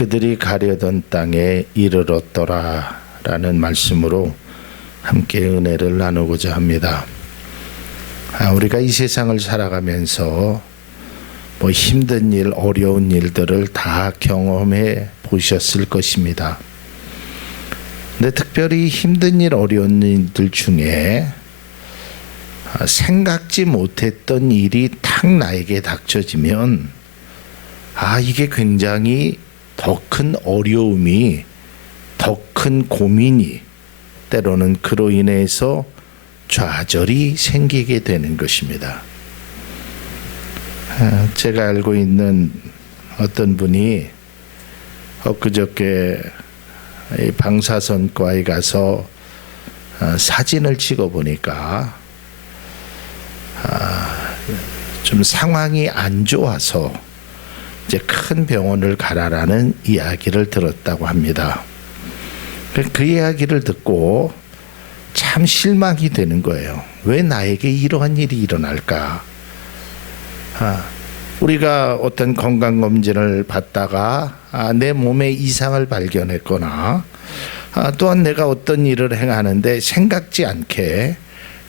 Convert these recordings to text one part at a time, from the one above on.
그들이 가려던 땅에 이르렀더라 라는 말씀으로 함께 은혜를 나누고자 합니다. 우리가 이 세상을 살아가면서 힘든 일, 어려운 일들을 다 경험해 보셨을 것입니다. 근데 특별히 힘든 일, 어려운 일들 중에 생각지 못했던 일이 탁 나에게 닥쳐지면 이게 굉장히 더 큰 어려움이, 더 큰 고민이, 때로는 그로 인해서 좌절이 생기게 되는 것입니다. 제가 알고 있는 어떤 분이 엊그저께 방사선과에 가서 사진을 찍어 보니까 좀 상황이 안 좋아서 이제 큰 병원을 가라라는 이야기를 들었다고 합니다. 그 이야기를 듣고 참 실망이 되는 거예요. 왜 나에게 이러한 일이 일어날까? 우리가 어떤 건강검진을 받다가 내 몸에 이상을 발견했거나 또한 내가 어떤 일을 행하는데 생각지 않게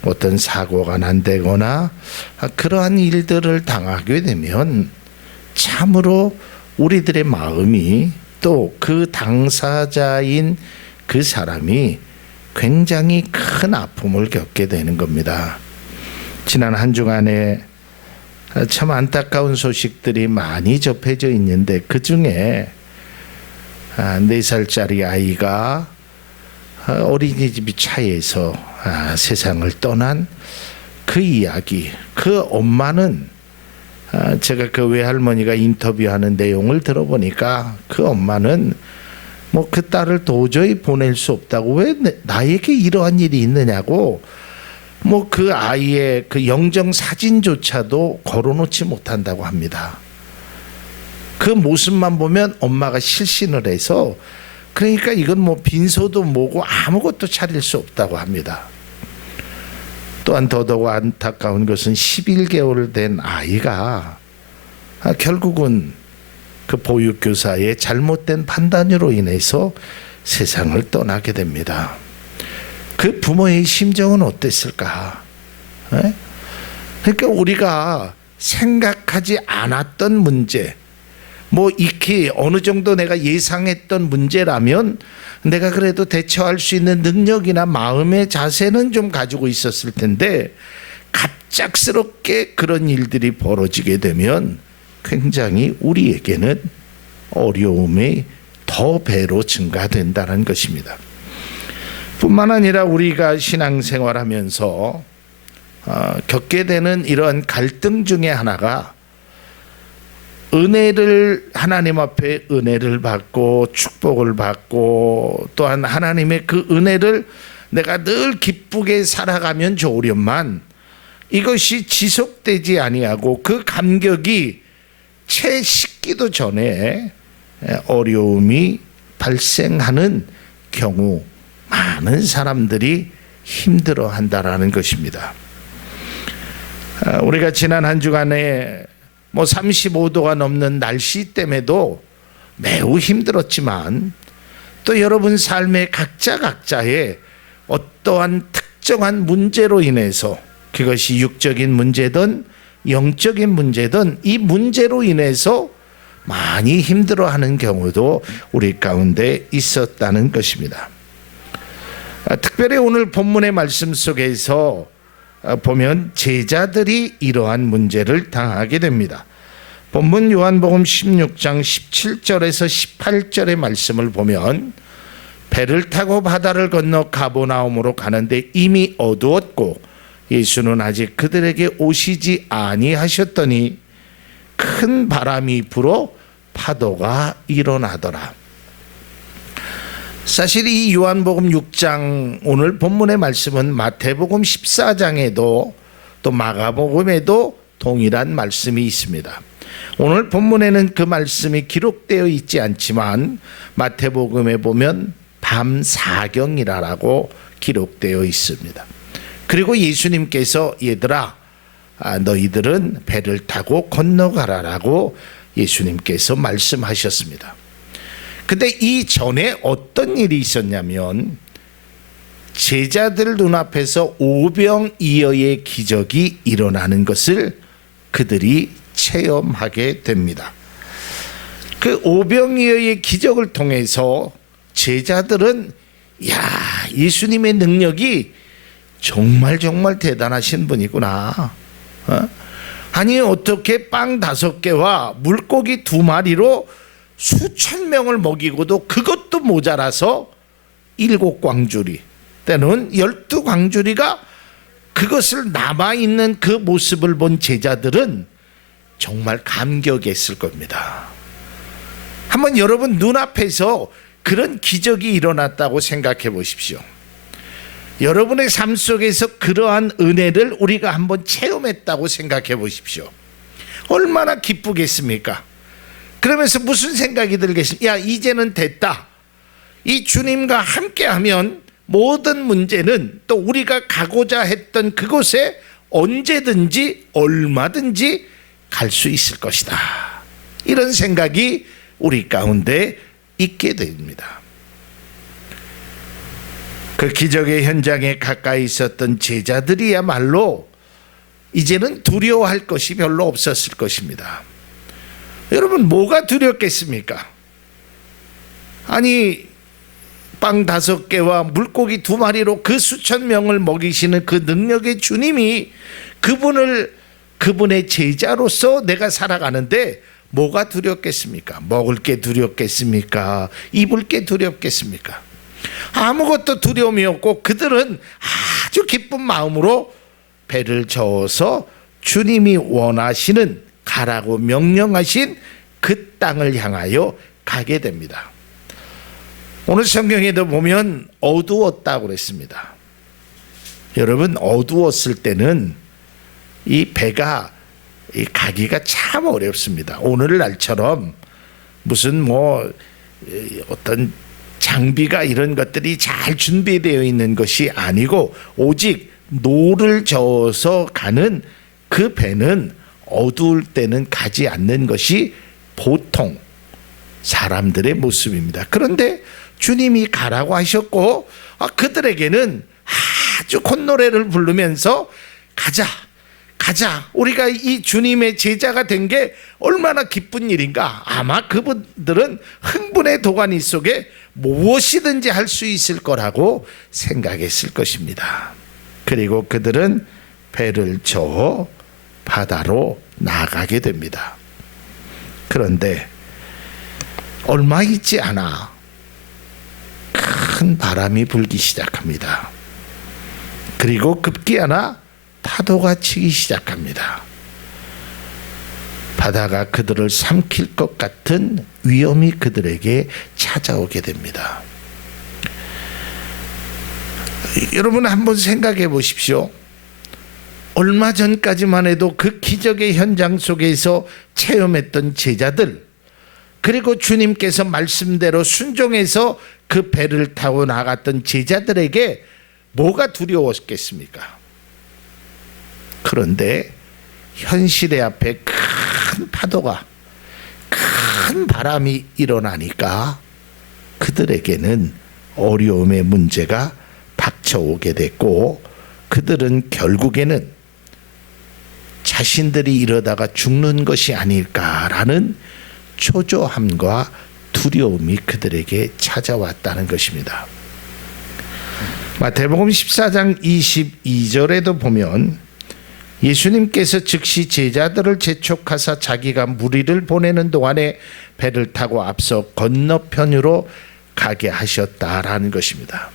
어떤 사고가 난다거나 그러한 일들을 당하게 되면 참으로 우리들의 마음이, 또 그 당사자인 그 사람이 굉장히 큰 아픔을 겪게 되는 겁니다. 지난 한 주간에 참 안타까운 소식들이 많이 접해져 있는데, 그 중에 4살짜리 아이가 어린이집 차에서 세상을 떠난 그 이야기, 그 엄마는 제가 그 외할머니가 인터뷰하는 내용을 들어보니까 그 엄마는 그 딸을 도저히 보낼 수 없다고, 왜 나에게 이러한 일이 있느냐고 그 아이의 그 영정 사진조차도 걸어놓지 못한다고 합니다. 그 모습만 보면 엄마가 실신을 해서, 그러니까 이건 빈소도 뭐고 아무것도 차릴 수 없다고 합니다. 또한 더더욱 안타까운 것은 11개월 된 아이가 결국은 그 보육교사의 잘못된 판단으로 인해서 세상을 떠나게 됩니다. 그 부모의 심정은 어땠을까? 그러니까 우리가 생각하지 않았던 문제, 익히 어느 정도 내가 예상했던 문제라면 내가 그래도 대처할 수 있는 능력이나 마음의 자세는 좀 가지고 있었을 텐데, 갑작스럽게 그런 일들이 벌어지게 되면 굉장히 우리에게는 어려움이 더 배로 증가된다는 것입니다. 뿐만 아니라 우리가 신앙생활하면서 겪게 되는 이러한 갈등 중에 하나가, 은혜를, 하나님 앞에 은혜를 받고 축복을 받고 또한 하나님의 그 은혜를 내가 늘 기쁘게 살아가면 좋으련만 이것이 지속되지 아니하고 그 감격이 채 식기도 전에 어려움이 발생하는 경우 많은 사람들이 힘들어한다라는 것입니다. 우리가 지난 한 주간에 35도가 넘는 날씨 때문에도 매우 힘들었지만, 또 여러분 삶의 각자의 어떠한 특정한 문제로 인해서, 그것이 육적인 문제든 영적인 문제든 이 문제로 인해서 많이 힘들어하는 경우도 우리 가운데 있었다는 것입니다. 특별히 오늘 본문의 말씀 속에서 보면 제자들이 이러한 문제를 당하게 됩니다. 본문 요한복음 16장 17절에서 18절의 말씀을 보면, 배를 타고 바다를 건너 가버나움으로 가는데 이미 어두웠고 예수는 아직 그들에게 오시지 아니하셨더니 큰 바람이 불어 파도가 일어나더라. 사실 이 요한복음 6장 오늘 본문의 말씀은 마태복음 14장에도 또 마가복음에도 동일한 말씀이 있습니다. 오늘 본문에는 그 말씀이 기록되어 있지 않지만 마태복음에 보면 밤 사경이라고 기록되어 있습니다. 그리고 예수님께서 얘들아 너희들은 배를 타고 건너가라라고 예수님께서 말씀하셨습니다. 근데 이 전에 어떤 일이 있었냐면 제자들 눈앞에서 오병이어의 기적이 일어나는 것을 그들이 체험하게 됩니다. 그 오병이어의 기적을 통해서 제자들은 예수님의 능력이 정말 대단하신 분이구나. 아니 어떻게 빵 5개와 물고기 2마리로 수천 명을 먹이고도 그것도 모자라서 7광주리 때는 12광주리가 그것을 남아있는 그 모습을 본 제자들은 정말 감격했을 겁니다. 한번 여러분 눈앞에서 그런 기적이 일어났다고 생각해 보십시오. 여러분의 삶 속에서 그러한 은혜를 우리가 한번 체험했다고 생각해 보십시오. 얼마나 기쁘겠습니까? 그러면서 무슨 생각이 들겠습니까? 이제는 됐다. 이 주님과 함께하면 모든 문제는 또 우리가 가고자 했던 그곳에 언제든지 얼마든지 갈 수 있을 것이다. 이런 생각이 우리 가운데 있게 됩니다. 그 기적의 현장에 가까이 있었던 제자들이야말로 이제는 두려워할 것이 별로 없었을 것입니다. 여러분 뭐가 두렵겠습니까? 아니 빵 5개와 물고기 2마리로 그 수천 명을 먹이시는 그 능력의 주님이 그분의 제자로서 내가 살아가는데 뭐가 두렵겠습니까? 먹을 게 두렵겠습니까? 입을 게 두렵겠습니까? 아무것도 두려움이 없고 그들은 아주 기쁜 마음으로 배를 저어서 주님이 원하시는 가라고 명령하신 그 땅을 향하여 가게 됩니다. 오늘 성경에도 보면 어두웠다고 그랬습니다. 여러분 어두웠을 때는 이 배가 가기가 참 어렵습니다. 오늘날처럼 무슨 어떤 장비가 이런 것들이 잘 준비되어 있는 것이 아니고 오직 노를 저어서 가는 그 배는 어두울 때는 가지 않는 것이 보통 사람들의 모습입니다. 그런데 주님이 가라고 하셨고 그들에게는 아주 콧노래를 부르면서 가자 우리가 이 주님의 제자가 된 게 얼마나 기쁜 일인가. 아마 그분들은 흥분의 도가니 속에 무엇이든지 할 수 있을 거라고 생각했을 것입니다. 그리고 그들은 배를 저어 바다로 나가게 됩니다. 그런데 얼마 있지 않아 큰 바람이 불기 시작합니다. 그리고 급기야나 파도가 치기 시작합니다. 바다가 그들을 삼킬 것 같은 위험이 그들에게 찾아오게 됩니다. 여러분 한번 생각해 보십시오. 얼마 전까지만 해도 그 기적의 현장 속에서 체험했던 제자들, 그리고 주님께서 말씀대로 순종해서 그 배를 타고 나갔던 제자들에게 뭐가 두려웠겠습니까? 그런데 현실의 앞에 큰 파도가, 큰 바람이 일어나니까 그들에게는 어려움의 문제가 닥쳐오게 됐고, 그들은 결국에는 자신들이 이러다가 죽는 것이 아닐까라는 초조함과 두려움이 그들에게 찾아왔다는 것입니다. 마태복음 14장 22절에도 보면 예수님께서 즉시 제자들을 재촉하사 자기가 무리를 보내는 동안에 배를 타고 앞서 건너편으로 가게 하셨다라는 것입니다.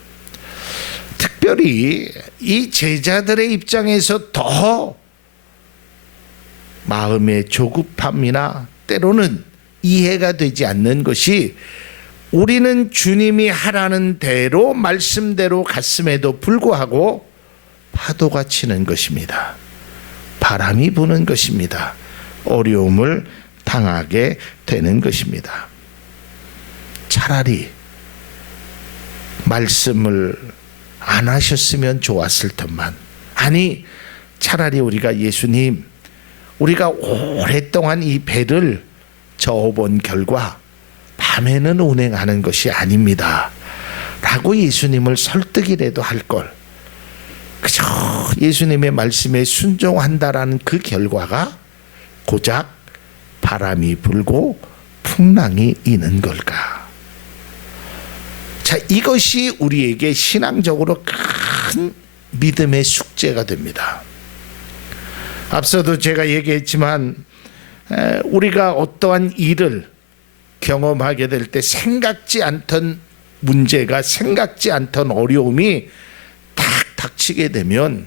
특별히 이 제자들의 입장에서 더 마음의 조급함이나 때로는 이해가 되지 않는 것이, 우리는 주님이 하라는 대로 말씀대로 갔음에도 불구하고 파도가 치는 것입니다. 바람이 부는 것입니다. 어려움을 당하게 되는 것입니다. 차라리 말씀을 안 하셨으면 좋았을 듯만. 아니, 차라리 우리가 예수님, 우리가 오랫동안 이 배를 저어본 결과 밤에는 운행하는 것이 아닙니다 라고 예수님을 설득이라도 할걸, 그저 예수님의 말씀에 순종한다라는 그 결과가 고작 바람이 불고 풍랑이 이는 걸까? 자, 이것이 우리에게 신앙적으로 큰 믿음의 숙제가 됩니다. 앞서도 제가 얘기했지만 우리가 어떠한 일을 경험하게 될 때 생각지 않던 문제가, 생각지 않던 어려움이 딱 닥치게 되면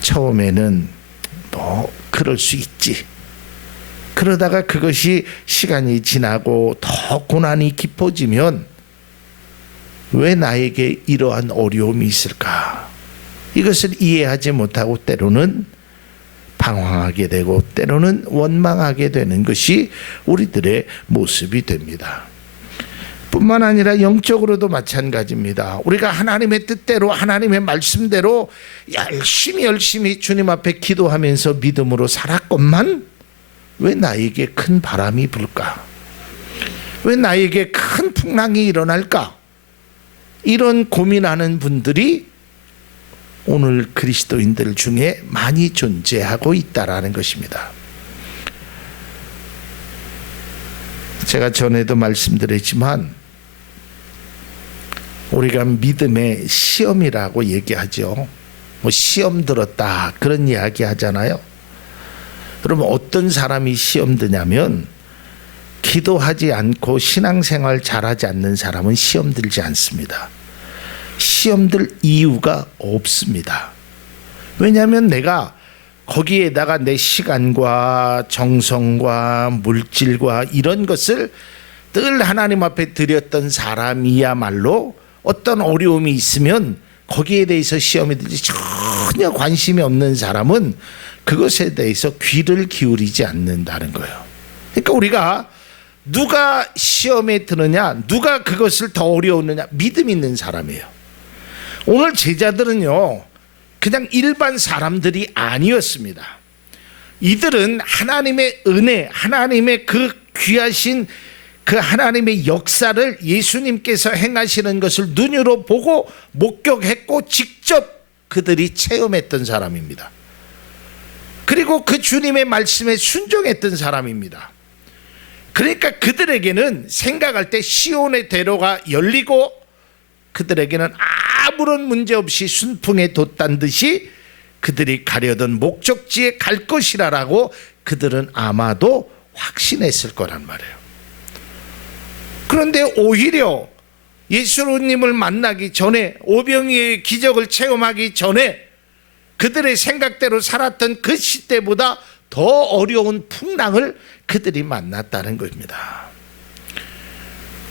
처음에는 뭐 그럴 수 있지, 그러다가 그것이 시간이 지나고 더 고난이 깊어지면 왜 나에게 이러한 어려움이 있을까? 이것을 이해하지 못하고 때로는 방황하게 되고 때로는 원망하게 되는 것이 우리들의 모습이 됩니다. 뿐만 아니라 영적으로도 마찬가지입니다. 우리가 하나님의 뜻대로, 하나님의 말씀대로 열심히 주님 앞에 기도하면서 믿음으로 살았건만 왜 나에게 큰 바람이 불까? 왜 나에게 큰 풍랑이 일어날까? 이런 고민하는 분들이 오늘 그리스도인들 중에 많이 존재하고 있다라는 것입니다. 제가 전에도 말씀드렸지만 우리가 믿음의 시험이라고 얘기하죠. 뭐 시험 들었다 그런 이야기 하잖아요. 그러면 어떤 사람이 시험 드냐면 기도하지 않고 신앙생활 잘하지 않는 사람은 시험 들지 않습니다. 시험 들 이유가 없습니다. 왜냐하면 내가 거기에다가 내 시간과 정성과 물질과 이런 것을 늘 하나님 앞에 드렸던 사람이야말로 어떤 어려움이 있으면 거기에 대해서 시험이 들지 전혀 관심이 없는 사람은 그것에 대해서 귀를 기울이지 않는다는 거예요. 그러니까 우리가 누가 시험에 드느냐, 누가 그것을 더 어려우느냐, 믿음 있는 사람이에요. 오늘 제자들은요 그냥 일반 사람들이 아니었습니다. 이들은 하나님의 은혜, 하나님의 그 귀하신 그 하나님의 역사를 예수님께서 행하시는 것을 눈으로 보고 목격했고 직접 그들이 체험했던 사람입니다. 그리고 그 주님의 말씀에 순종했던 사람입니다. 그러니까 그들에게는 생각할 때 시온의 대로가 열리고 그들에게는 아무런 문제 없이 순풍에 돛단 듯이 그들이 가려던 목적지에 갈 것이라고 그들은 아마도 확신했을 거란 말이에요. 그런데 오히려 예수님을 만나기 전에, 오병이의 기적을 체험하기 전에 그들의 생각대로 살았던 그 시대보다 더 어려운 풍랑을 그들이 만났다는 겁니다.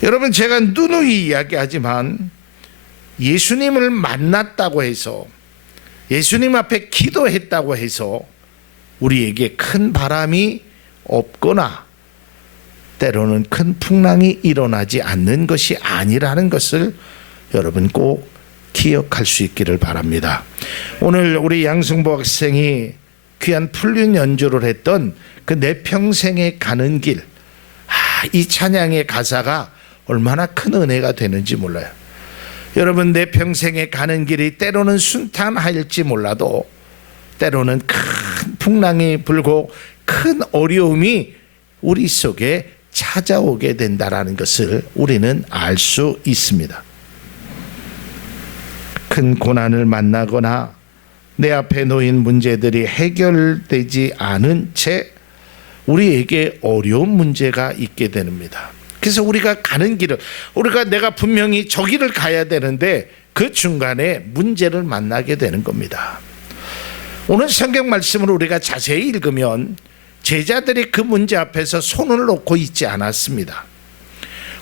여러분, 제가 누누이 이야기하지만 예수님을 만났다고 해서, 예수님 앞에 기도했다고 해서 우리에게 큰 바람이 없거나 때로는 큰 풍랑이 일어나지 않는 것이 아니라는 것을 여러분 꼭 기억할 수 있기를 바랍니다. 오늘 우리 양승보 학생이 귀한 풀륜 연주를 했던 그 내 평생에 가는 길, 이 찬양의 가사가 얼마나 큰 은혜가 되는지 몰라요. 여러분, 내 평생에 가는 길이 때로는 순탄할지 몰라도 때로는 큰 풍랑이 불고 큰 어려움이 우리 속에 찾아오게 된다라는 것을 우리는 알 수 있습니다. 큰 고난을 만나거나 내 앞에 놓인 문제들이 해결되지 않은 채 우리에게 어려운 문제가 있게 됩니다. 그래서 우리가 가는 길을, 내가 분명히 저 길을 가야 되는데 그 중간에 문제를 만나게 되는 겁니다. 오늘 성경 말씀을 우리가 자세히 읽으면 제자들이 그 문제 앞에서 손을 놓고 있지 않았습니다.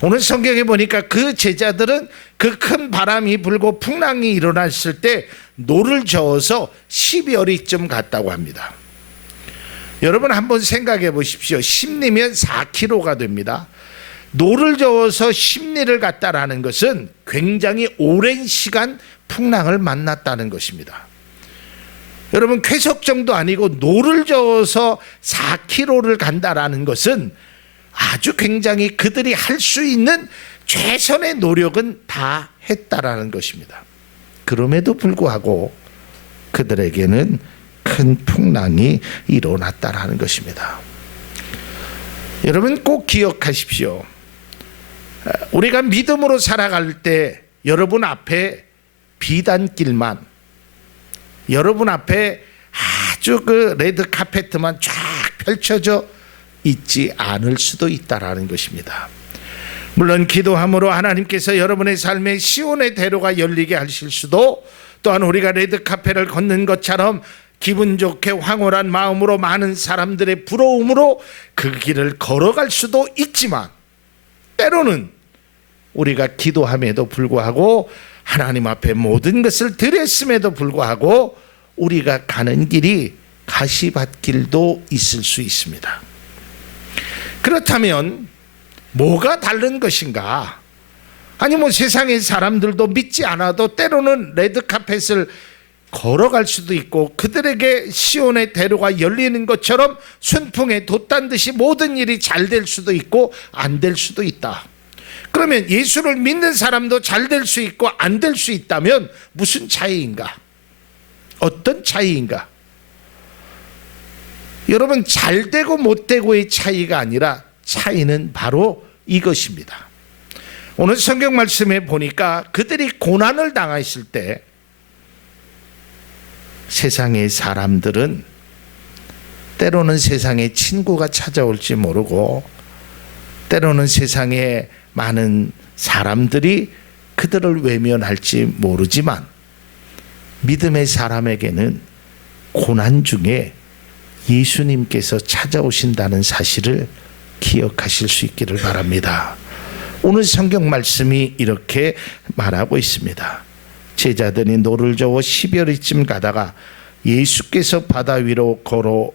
오늘 성경에 보니까 그 제자들은 그 큰 바람이 불고 풍랑이 일어났을 때 노를 저어서 12여리쯤 갔다고 합니다. 여러분 한번 생각해 보십시오. 10리면 4km가 됩니다. 노를 저어서 10리를 갔다라는 것은 굉장히 오랜 시간 풍랑을 만났다는 것입니다. 여러분, 쾌속 정도 아니고 노를 저어서 4km를 간다라는 것은 아주 굉장히 그들이 할 수 있는 최선의 노력은 다 했다라는 것입니다. 그럼에도 불구하고 그들에게는 큰 풍랑이 일어났다라는 것입니다. 여러분 꼭 기억하십시오. 우리가 믿음으로 살아갈 때 여러분 앞에 비단길만, 여러분 앞에 아주 그 레드 카페트만 쫙 펼쳐져 있지 않을 수도 있다라는 것입니다. 물론 기도함으로 하나님께서 여러분의 삶에 시온의 대로가 열리게 하실 수도, 또한 우리가 레드 카페를 걷는 것처럼 기분 좋게 황홀한 마음으로 많은 사람들의 부러움으로 그 길을 걸어갈 수도 있지만, 때로는 우리가 기도함에도 불구하고 하나님 앞에 모든 것을 드렸음에도 불구하고 우리가 가는 길이 가시밭길도 있을 수 있습니다. 그렇다면 뭐가 다른 것인가? 아니 세상의 사람들도 믿지 않아도 때로는 레드카펫을 걸어갈 수도 있고 그들에게 시온의 대로가 열리는 것처럼 순풍에 돛단 듯이 모든 일이 잘 될 수도 있고 안 될 수도 있다. 그러면 예수를 믿는 사람도 잘 될 수 있고 안 될 수 있다면 무슨 차이인가? 어떤 차이인가? 여러분, 잘 되고 못 되고의 차이가 아니라 차이는 바로 이것입니다. 오늘 성경 말씀에 보니까 그들이 고난을 당했을 때 세상의 사람들은 때로는 세상에 친구가 찾아올지 모르고 때로는 세상에 많은 사람들이 그들을 외면할지 모르지만 믿음의 사람에게는 고난 중에 예수님께서 찾아오신다는 사실을 기억하실 수 있기를 바랍니다. 오늘 성경 말씀이 이렇게 말하고 있습니다. 제자들이 노를 저어 12월쯤 가다가 예수께서 바다 위로 걸어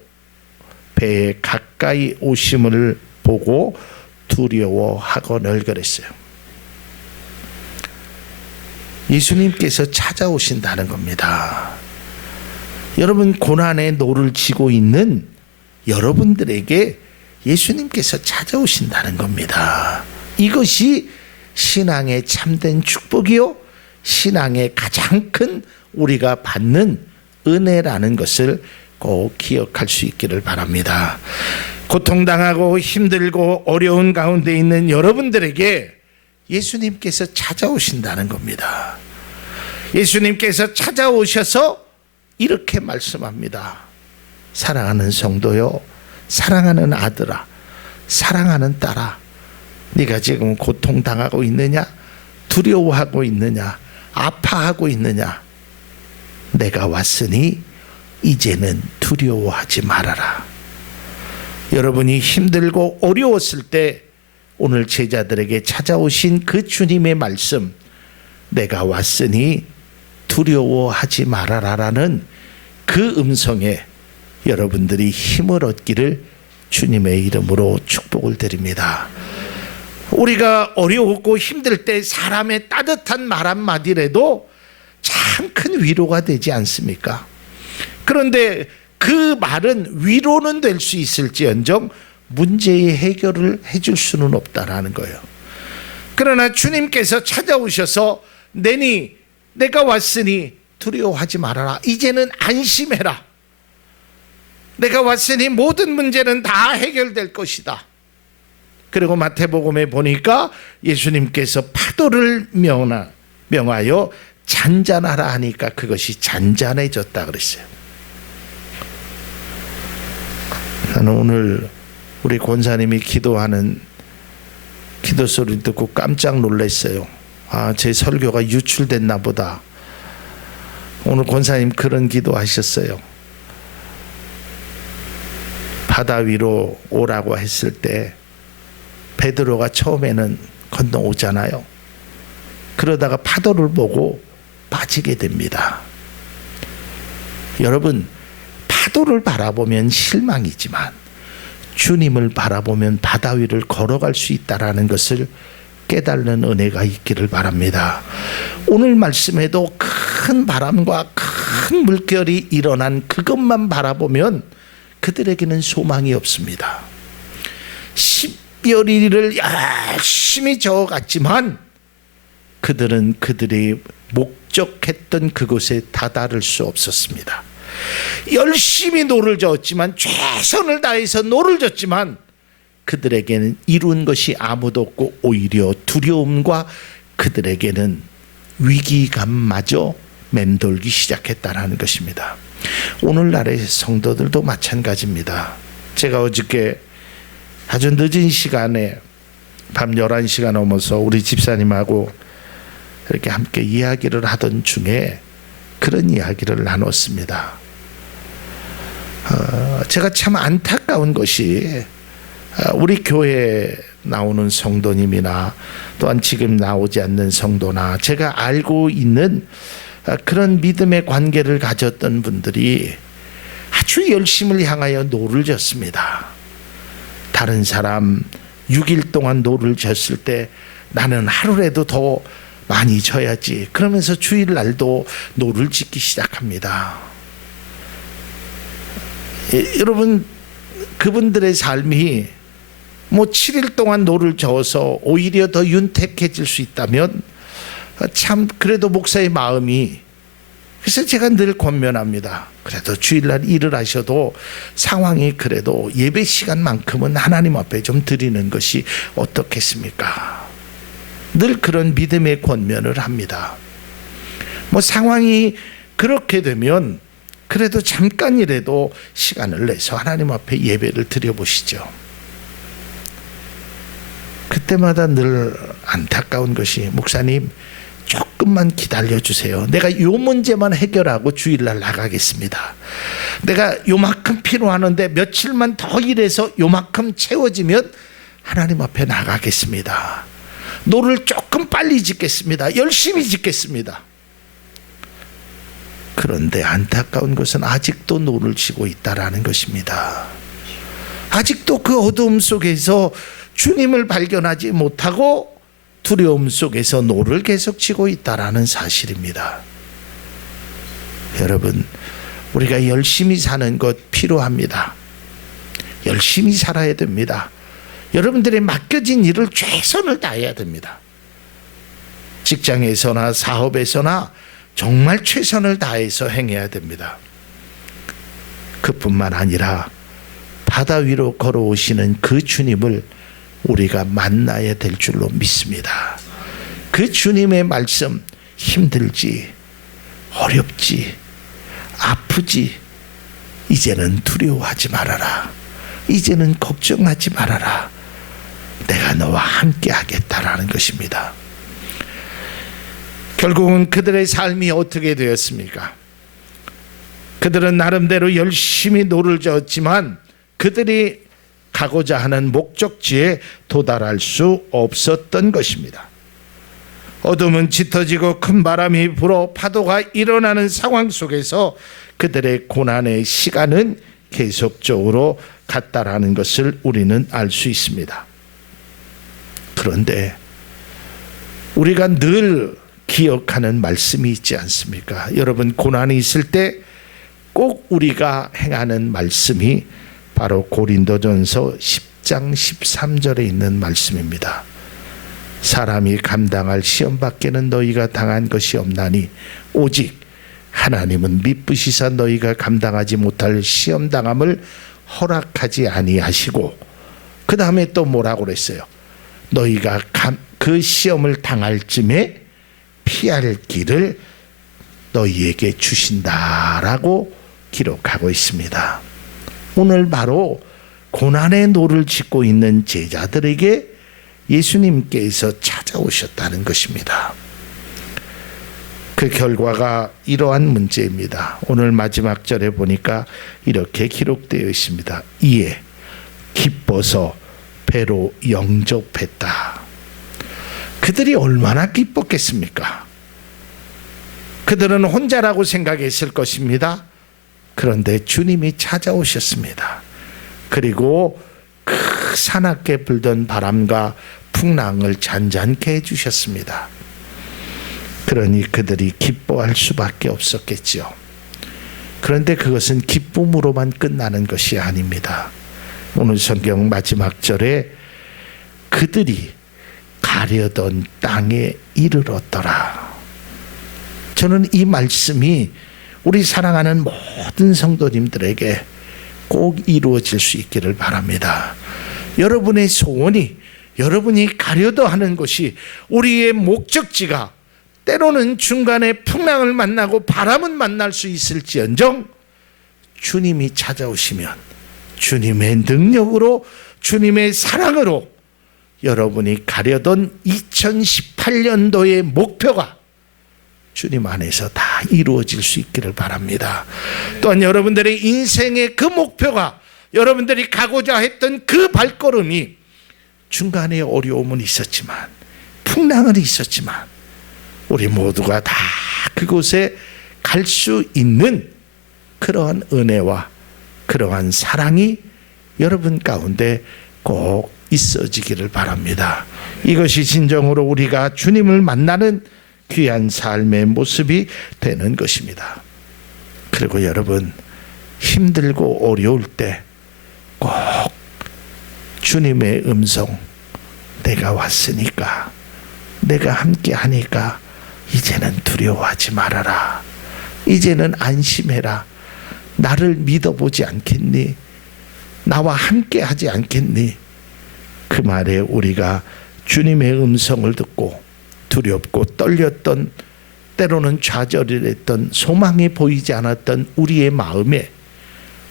배에 가까이 오심을 보고 두려워하거늘 그랬어요. 예수님께서 찾아오신다는 겁니다. 여러분, 고난의 노를 지고 있는 여러분들에게 예수님께서 찾아오신다는 겁니다. 이것이 신앙의 참된 축복이요, 신앙의 가장 큰 우리가 받는 은혜라는 것을 꼭 기억할 수 있기를 바랍니다. 고통당하고 힘들고 어려운 가운데 있는 여러분들에게 예수님께서 찾아오신다는 겁니다. 예수님께서 찾아오셔서 이렇게 말씀합니다. 사랑하는 성도요, 사랑하는 아들아, 사랑하는 딸아, 네가 지금 고통당하고 있느냐? 두려워하고 있느냐? 아파하고 있느냐? 내가 왔으니 이제는 두려워하지 말아라. 여러분이 힘들고 어려웠을 때 오늘 제자들에게 찾아오신 그 주님의 말씀, 내가 왔으니 두려워하지 말아라라는 그 음성에 여러분들이 힘을 얻기를 주님의 이름으로 축복을 드립니다. 우리가 어려웠고 힘들 때 사람의 따뜻한 말 한마디라도 참 큰 위로가 되지 않습니까? 그런데 그 말은 위로는 될 수 있을지언정 문제의 해결을 해줄 수는 없다라는 거예요. 그러나 주님께서 찾아오셔서 내가 왔으니 두려워하지 말아라. 이제는 안심해라. 내가 왔으니 모든 문제는 다 해결될 것이다. 그리고 마태복음에 보니까 예수님께서 파도를 명하여 잔잔하라 하니까 그것이 잔잔해졌다 그랬어요. 나는 오늘 우리 권사님이 기도하는 기도 소리를 듣고 깜짝 놀랐어요. 제 설교가 유출됐나 보다. 오늘 권사님 그런 기도 하셨어요. 바다 위로 오라고 했을 때 베드로가 처음에는 건너오잖아요. 그러다가 파도를 보고 빠지게 됩니다. 여러분, 파도를 바라보면 실망이지만 주님을 바라보면 바다 위를 걸어갈 수 있다라는 것을 깨달는 은혜가 있기를 바랍니다. 오늘 말씀에도 큰 바람과 큰 물결이 일어난 그것만 바라보면 그들에게는 소망이 없습니다. 특별히를 열심히 저어갔지만 그들은 그들이 목적했던 그곳에 다다를 수 없었습니다. 열심히 노를 저었지만, 최선을 다해서 노를 졌지만 그들에게는 이룬 것이 아무도 없고 오히려 두려움과 그들에게는 위기감마저 맴돌기 시작했다는 것입니다. 오늘날의 성도들도 마찬가지입니다. 제가 어저께 아주 늦은 시간에 밤 11시가 넘어서 우리 집사님하고 이렇게 함께 이야기를 하던 중에 그런 이야기를 나눴습니다. 제가 참 안타까운 것이 우리 교회에 나오는 성도님이나 또한 지금 나오지 않는 성도나 제가 알고 있는 그런 믿음의 관계를 가졌던 분들이 아주 열심을 향하여 노를 졌습니다. 다른 사람 6일 동안 노를 졌을 때 나는 하루라도 더 많이 져야지, 그러면서 주일날도 노를 짓기 시작합니다. 여러분, 그분들의 삶이 뭐 7일 동안 노를 저어서 오히려 더 윤택해질 수 있다면 참 그래도 목사의 마음이, 그래서 제가 늘 권면합니다. 그래도 주일날 일을 하셔도 상황이 그래도 예배 시간만큼은 하나님 앞에 좀 드리는 것이 어떻겠습니까? 늘 그런 믿음의 권면을 합니다. 뭐 상황이 그렇게 되면 그래도 잠깐이라도 시간을 내서 하나님 앞에 예배를 드려보시죠. 그때마다 늘 안타까운 것이, 목사님 조금만 기다려주세요. 내가 요 문제만 해결하고 주일날 나가겠습니다. 내가 요만큼 필요하는데 며칠만 더 일해서 요만큼 채워지면 하나님 앞에 나가겠습니다. 노를 조금 빨리 짓겠습니다. 열심히 짓겠습니다. 그런데 안타까운 것은 아직도 노를 지고 있다라는 것입니다. 아직도 그 어두움 속에서 주님을 발견하지 못하고 두려움 속에서 노를 계속 지고 있다라는 사실입니다. 여러분, 우리가 열심히 사는 것 필요합니다. 열심히 살아야 됩니다. 여러분들의 맡겨진 일을 최선을 다해야 됩니다. 직장에서나 사업에서나 정말 최선을 다해서 행해야 됩니다. 그뿐만 아니라 바다 위로 걸어오시는 그 주님을 우리가 만나야 될 줄로 믿습니다. 그 주님의 말씀, 힘들지, 어렵지, 아프지, 이제는 두려워하지 말아라. 이제는 걱정하지 말아라. 내가 너와 함께 하겠다라는 것입니다. 결국은 그들의 삶이 어떻게 되었습니까? 그들은 나름대로 열심히 노를 저었지만 그들이 가고자 하는 목적지에 도달할 수 없었던 것입니다. 어둠은 짙어지고 큰 바람이 불어 파도가 일어나는 상황 속에서 그들의 고난의 시간은 계속적으로 갔다라는 것을 우리는 알 수 있습니다. 그런데 우리가 늘 기억하는 말씀이 있지 않습니까? 여러분, 고난이 있을 때 꼭 우리가 행하는 말씀이 바로 고린도전서 10장 13절에 있는 말씀입니다. 사람이 감당할 시험 밖에는 너희가 당한 것이 없나니 오직 하나님은 미쁘시사 너희가 감당하지 못할 시험 당함을 허락하지 아니하시고, 그 다음에 또 뭐라고 그랬어요? 너희가 그 시험을 당할 쯤에 피할 길을 너희에게 주신다라고 기록하고 있습니다. 오늘 바로 고난의 노를 짓고 있는 제자들에게 예수님께서 찾아오셨다는 것입니다. 그 결과가 이러한 문제입니다. 오늘 마지막 절에 보니까 이렇게 기록되어 있습니다. 이에 기뻐서 배로 영접했다. 그들이 얼마나 기뻤겠습니까? 그들은 혼자라고 생각했을 것입니다. 그런데 주님이 찾아오셨습니다. 그리고 그 사납게 불던 바람과 풍랑을 잔잔케 해주셨습니다. 그러니 그들이 기뻐할 수밖에 없었겠죠. 그런데 그것은 기쁨으로만 끝나는 것이 아닙니다. 오늘 성경 마지막 절에 그들이 가려던 땅에 이르렀더라. 저는 이 말씀이 우리 사랑하는 모든 성도님들에게 꼭 이루어질 수 있기를 바랍니다. 여러분의 소원이, 여러분이 가려도 하는 것이, 우리의 목적지가 때로는 중간에 풍랑을 만나고 바람은 만날 수 있을지언정 주님이 찾아오시면 주님의 능력으로, 주님의 사랑으로 여러분이 가려던 2018년도의 목표가 주님 안에서 다 이루어질 수 있기를 바랍니다. 또한 여러분들의 인생의 그 목표가, 여러분들이 가고자 했던 그 발걸음이 중간에 어려움은 있었지만, 풍랑은 있었지만 우리 모두가 다 그곳에 갈 수 있는 그러한 은혜와 그러한 사랑이 여러분 가운데 꼭 있어지기를 바랍니다. 이것이 진정으로 우리가 주님을 만나는 귀한 삶의 모습이 되는 것입니다. 그리고 여러분, 힘들고 어려울 때 꼭 주님의 음성, 내가 왔으니까, 내가 함께 하니까 이제는 두려워하지 말아라, 이제는 안심해라, 나를 믿어보지 않겠니? 나와 함께 하지 않겠니? 그 말에 우리가 주님의 음성을 듣고 두렵고 떨렸던, 때로는 좌절했던, 소망이 보이지 않았던 우리의 마음에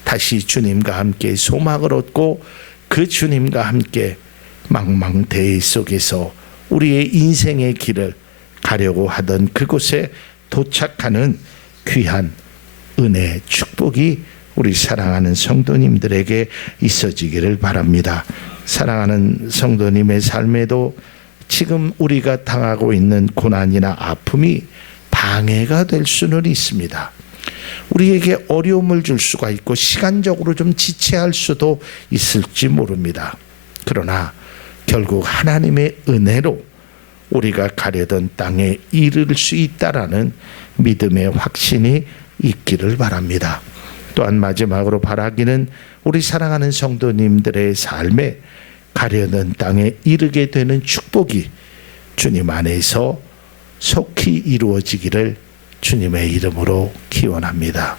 다시 주님과 함께 소망을 얻고 그 주님과 함께 망망대해 속에서 우리의 인생의 길을 가려고 하던 그곳에 도착하는 귀한 은혜, 축복이 우리 사랑하는 성도님들에게 있어지기를 바랍니다. 사랑하는 성도님의 삶에도 지금 우리가 당하고 있는 고난이나 아픔이 방해가 될 수는 있습니다. 우리에게 어려움을 줄 수가 있고 시간적으로 좀 지체할 수도 있을지 모릅니다. 그러나 결국 하나님의 은혜로 우리가 가려던 땅에 이를 수 있다라는 믿음의 확신이 있기를 바랍니다. 또한 마지막으로 바라기는 우리 사랑하는 성도님들의 삶에 가려던 땅에 이르게 되는 축복이 주님 안에서 속히 이루어지기를 주님의 이름으로 기원합니다.